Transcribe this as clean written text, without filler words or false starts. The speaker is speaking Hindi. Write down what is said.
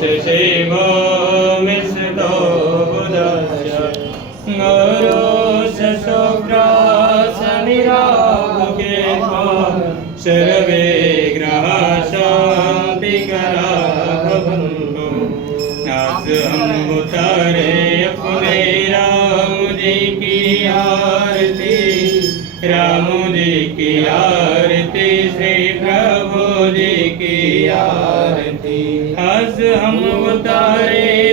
सेवो मिश्रो बुधस्य गौरो शुक्रा शनिराहुके सर्वे ग्रहा शांति करा भवन्तु। नाथ हम उतारे अपने राम जी की आरती, राम जी की आरती, श्री प्रभु जी की आरती। आज हम उतारे